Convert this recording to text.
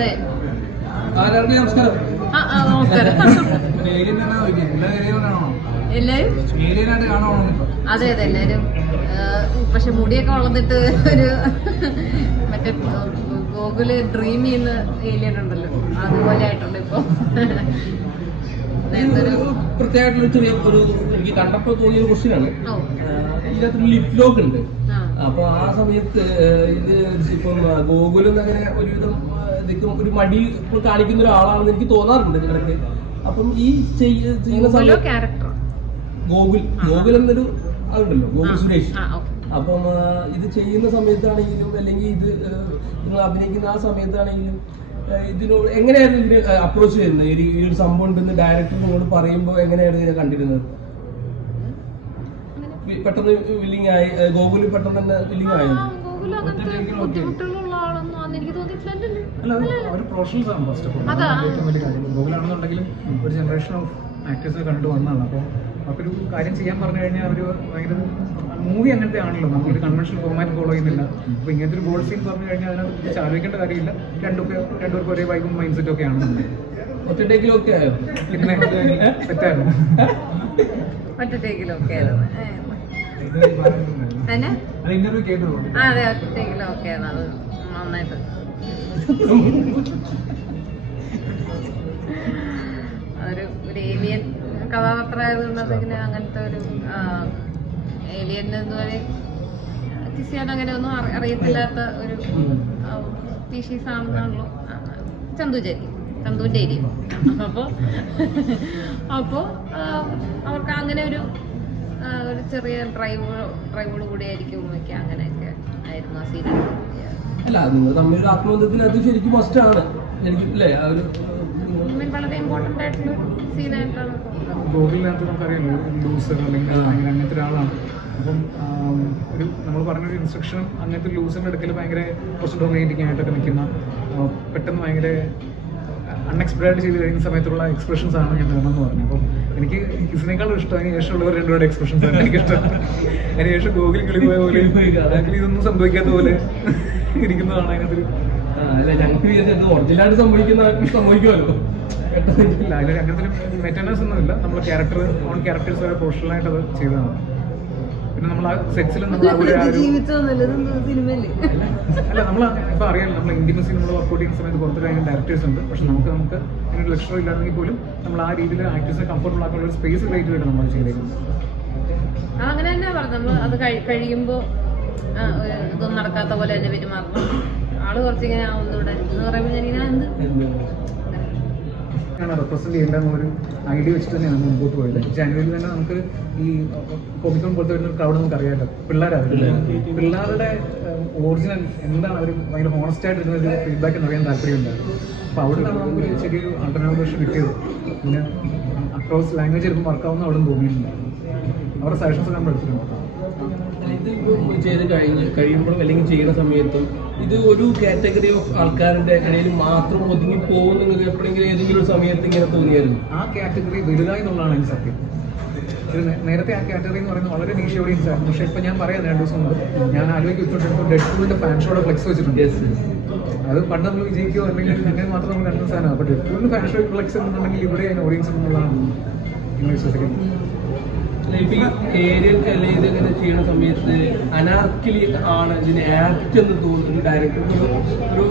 അതെ. നമസ്കാരം? എല്ലാരും? അതെ അതെ എല്ലാരും. പക്ഷെ മുടിയൊക്കെ വളർന്നിട്ട് ഒരു മറ്റേ ഗോകുൽ ഡ്രീം ചെയ്യുന്ന ഏലിയൻ ഉണ്ടല്ലോ. അതുപോലെ ആയിട്ടുണ്ട് ഇപ്പൊ. പ്രത്യേകമായിട്ടുള്ള ചെറിയ ഒരു എനിക്ക് കണ്ടപ്പോൾ തോന്നിയ ഒരു ഓ. ലിപ്ലോക്ക് ലിപ് ലോക്ക് ഉണ്ട്. അപ്പൊ ആ സമയത്ത് ഇത് ഇപ്പം ഗോകുലം അങ്ങനെ ഒരുവിധം ഏഹ്, ഇതൊക്കെ ഒരു മടി കാണിക്കുന്ന ഒരാളാണെന്ന് എനിക്ക് തോന്നാറുണ്ട് ഇടയ്ക്ക് അപ്പം ഈ ചെയ്യുന്ന സമയത്ത് ഗോകുൽ ഗോകുൽ എന്നൊരു ആളുണ്ടല്ലോ ഗോകുൽ സുരേഷ്. അപ്പം ഇത് ചെയ്യുന്ന സമയത്താണെങ്കിലും അല്ലെങ്കിൽ ഇത് നിങ്ങൾ അഭിനയിക്കുന്ന ആ സമയത്താണെങ്കിലും ഇതിനോട് എങ്ങനെയായിരുന്നു ഇതിന് അപ്രോച്ച് ചെയ്യുന്നത്? ഈ ഒരു- സംഭവം ഉണ്ടെന്ന് ഡയറക്ടർ നിങ്ങളോട് പറയുമ്പോൾ എങ്ങനെയായിരുന്നു ഇതിനെ കണ്ടിരുന്നത്? പെട്ടെന്ന് വില്ലിങ് ആയി ഗോകുലിൽ പെട്ടെന്ന് തന്നെ വില്ലിങ് ആയി? ഗോകുൽ അങ്ങനത്തെ ബുദ്ധിമുട്ടുള്ള ആളൊന്നും ആണെന്ന് എനിക്ക് തോന്നിയിട്ടില്ലല്ലോ? ഒരു ജനറേഷൻ ഓഫ് ആക്ടേഴ്സ് കണ്ടു വന്നതാണ്. അപ്പോൾ അവർക്കൊരു കാര്യം ചെയ്യാൻ പറഞ്ഞു കഴിഞ്ഞാൽ അവർ ഭയങ്കര മൂവി അങ്ങനത്തെ ആണല്ലോ. നമ്മളൊരു കൺവെൻഷണൽ ഫോർമാറ്റ് ഫോളോ ചെയ്യുന്നില്ല. അപ്പോൾ ഇങ്ങനത്തെ ഒരു ഗോൾ സീൻ പറഞ്ഞു കഴിഞ്ഞാൽ അതിനകത്ത് ആലോചിക്കേണ്ട കാര്യമില്ല. രണ്ടുപേർ രണ്ടുപേർക്ക് ഒരേ വൈബും മൈൻഡ് സെറ്റും ഒക്കെ ആണ് ഒറ്റ ടേക്കിലൊക്കെ ആയോ? പിന്നെ സെറ്റായിരുന്നു ഒറ്റ ടേക്കിലൊക്കെ ആയിരുന്നു. തന്നെ അത് ആ നന്നായിട്ട്. അതൊരു ഒരു ഏലിയൻ കഥാപാത്രമായതുകൊണ്ട് അതിങ്ങനെ അങ്ങനത്തെ ഒരു ഏലിയൻ എന്ന് പറയും കിസ് ചെയ്യാൻ അങ്ങനെ ഒന്നും അറി- അറിയത്തില്ലാത്ത ഒരു സ്പീഷീസ് ആണെന്നാണല്ലോ. ചന്തുചേരി ചന്തുവിന്റെ ഏരിയ അപ്പോൾ അപ്പോൾ അവർക്ക് അങ്ങനെ ഒരു ചെറിയ ഡ്രൈവ് ഡ്രൈവോട് കൂടി ആയിരിക്കും ഉമ്മയ്ക്ക് അങ്ങനെയൊക്കെ ആയിരുന്നു ആ സീരിയൽ അല്ല നിങ്ങൾ തമ്മിൽ ഒരു ആത്മബന്ധത്തിന് അത് ശരിക്കും മസ്റ്റ് ആണ്. എനിക്ക് അല്ലേ ആ ഒരു വളരെ ഇമ്പോർട്ടന്റ് ആയിട്ടുള്ള സീനായിട്ടാണ് നമുക്കറിയാം നമുക്കറിയാലോ ലൂസർ അല്ലെങ്കിൽ ഭയങ്കര അങ്ങനത്തെ ഒരാളാണ്. അപ്പം ഒരു നമ്മൾ പറഞ്ഞൊരു ഇൻസ്ട്രക്ഷൻ അങ്ങനത്തെ ലൂസറിന്റെ അടുക്കൽ ഭയങ്കര കുറച്ച് ഡൊമിനേറ്റിംഗ് ആയിട്ടൊക്കെ നിൽക്കുന്ന പെട്ടെന്ന് ഭയങ്കര അൺഎക്സ്പെക്റ്റഡ് ചെയ്ത് കഴിയുന്ന സമയത്തുള്ള എക്സ്പ്രഷൻസ് ആണ് ഞാൻ വേണമെന്ന് പറഞ്ഞു അപ്പം എനിക്ക് ഇതിനേക്കാളും ഇഷ്ടം അതിന് ശേഷമുള്ളവർ രണ്ടുപേരുടെ എക്സ്പ്രഷൻസ് ആണ് എനിക്ക് ഇഷ്ടം അതിന് ശേഷം ഗൂഗിൾ കിളി പോയ പോലെ അല്ലെങ്കിൽ ഇതൊന്നും സംഭവിക്കാത്ത പോലെ ഇരിക്കുന്നതാണ് അല്ല ഞങ്ങൾക്ക് വിചാരിച്ചത് ഒറിജിനലായിട്ട് സംഭവിക്കുന്ന സംഭവിക്കുമല്ലോ. പെട്ടെന്ന്. ഇല്ല അതിൽ അങ്ങനത്തെ മെറ്റനസ് ഒന്നുമില്ല. നമ്മുടെ ക്യാരക്ടർ ഓൺ ക്യാരക്ടേഴ്സ് വരെ പ്രൊഫഷണലായിട്ട് അത് ചെയ്തതാണ്. പിന്നെ നമ്മൾ ആ സെക്സിൽ നമ്മൾ ഒരു അല്ല നമ്മൾ ഇപ്പൊ അറിയാലോ നമ്മൾ ഇന്റിമസി നമ്മൾ വർക്ക്ഔട്ട് ചെയ്യുന്ന സമയത്ത് പുറത്ത് കഴിഞ്ഞ ഡയറക്ടേഴ്സ് ഉണ്ട്. പക്ഷെ നമുക്ക് നമുക്ക് അതിനൊരു ലക്ഷണം ഇല്ലാണെങ്കിൽ പോലും നമ്മൾ ആ രീതിയിൽ ആക്ടേഴ്സിനെ കംഫർട്ടബിൾ ആക്കാനുള്ള ഒരു സ്പേസ് ക്രിയേറ്റ് ചെയ്തിട്ട് നമ്മൾ ചെയ്തേക്കുന്നത് അങ്ങനെ തന്നെ പറഞ്ഞു നമ്മൾ അത് കഴിയുമ്പോൾ കഴിയുമ്പോ ഇതൊന്നും നടക്കാത്ത പോലെ തന്നെ പെരുമാറണം ആൾ കുറച്ചിങ്ങനെ ആവുന്നൂടെ എന്ന് പറയുമ്പോൾ ഞാനിങ്ങനെ എന്ത്? എന്ത്? ആണ് റെപ്രസെന്റ് ചെയ്യേണ്ട എന്നൊരു ഐഡിയ വെച്ചിട്ട് തന്നെയാണ് മുമ്പോട്ട് പോയത്. ജനുവരിയിൽ തന്നെ നമുക്ക് ഈ കോമിക്കോൺ പോലത്തെ വരുന്ന ക്രൗഡ് നമുക്ക് അറിയാമല്ലോ പിള്ളേരാണ്. പിള്ളേരുടെ ഒറിജിനൽ എന്താണ് അവർ ഭയങ്കര ഹോണസ്റ്റ് ആയിട്ട് ഒരു ഫീഡ്ബാക്ക് എന്ന് അറിയാൻ താല്പര്യമുണ്ടായിരുന്നു അപ്പോൾ അവിടെ നിന്നാണ് നമുക്ക് ഒരു ചെറിയൊരു അൾട്ടർനേഷൻ കിട്ടിയത്. പിന്നെ അക്രോസ് ലാംഗ്വേജ് ചിലപ്പോൾ വർക്കാവുന്ന അവിടെ തോന്നിയിട്ടുണ്ടായിരുന്നു അവരുടെ സജഷൻസ് നമ്മൾ എടുത്തിട്ടുണ്ട്. ഇത് ചെയ്ത് കഴിഞ്ഞ് കഴിയുമ്പോഴും അല്ലെങ്കിൽ ചെയ്യുന്ന സമയത്തും ഇത് ഒരു കാറ്റഗറി ഓഫ് ആൾക്കാരുടെ ഇടയിൽ മാത്രം ഒതുങ്ങി പോകും നിങ്ങൾക്ക് എപ്പോഴെങ്കിലും ഏതെങ്കിലും ഒരു സമയത്ത് ഇങ്ങനെ തോന്നിയായിരുന്നു? ആ കാറ്റഗറി വലുതായി എന്നുള്ളതാണ് എനിക്ക് സത്യം. നേരത്തെ ആ കാറ്റഗറി എന്ന് പറയുന്നത് വളരെ നീഷ ഓഡിയൻസ് ആയിരുന്നു. പക്ഷെ ഇപ്പൊ ഞാൻ പറയാം രണ്ട് ദിവസം മുമ്പ് ഞാൻ ആലോചിക്കുമ്പോൾ ഡെഡ് ഫുളിന്റെ ഫാൻ ഷോയുടെ ഫ്ലെക്സ് വെച്ചിട്ടുണ്ട്. അത് പണ്ട് നമ്മൾ വിജയിക്കുകയോ അല്ലെങ്കിൽ അങ്ങനെ മാത്രം നമ്മൾ കണ്ട സാധനമാണ് അപ്പൊ ഡെഡ് ഫുളിന്റെ ഫാൻ ഷോ ഫ്ലെക്സ് എന്നുണ്ടെങ്കിൽ ഇവിടെ ഓഡിയൻസ് എന്നുള്ളതാണ് നിങ്ങൾ വിശ്വസിക്കുന്നത്. ഏരിയൽ അല്ലെങ്കിൽ ഇതിങ്ങനെ ചെയ്യുന്ന സമയത്ത് അനാർക്കലി ആണ് ഇതിന് ആക്ട് എന്ന് തോന്നുന്നു ഡയറക്ടർ ഒരു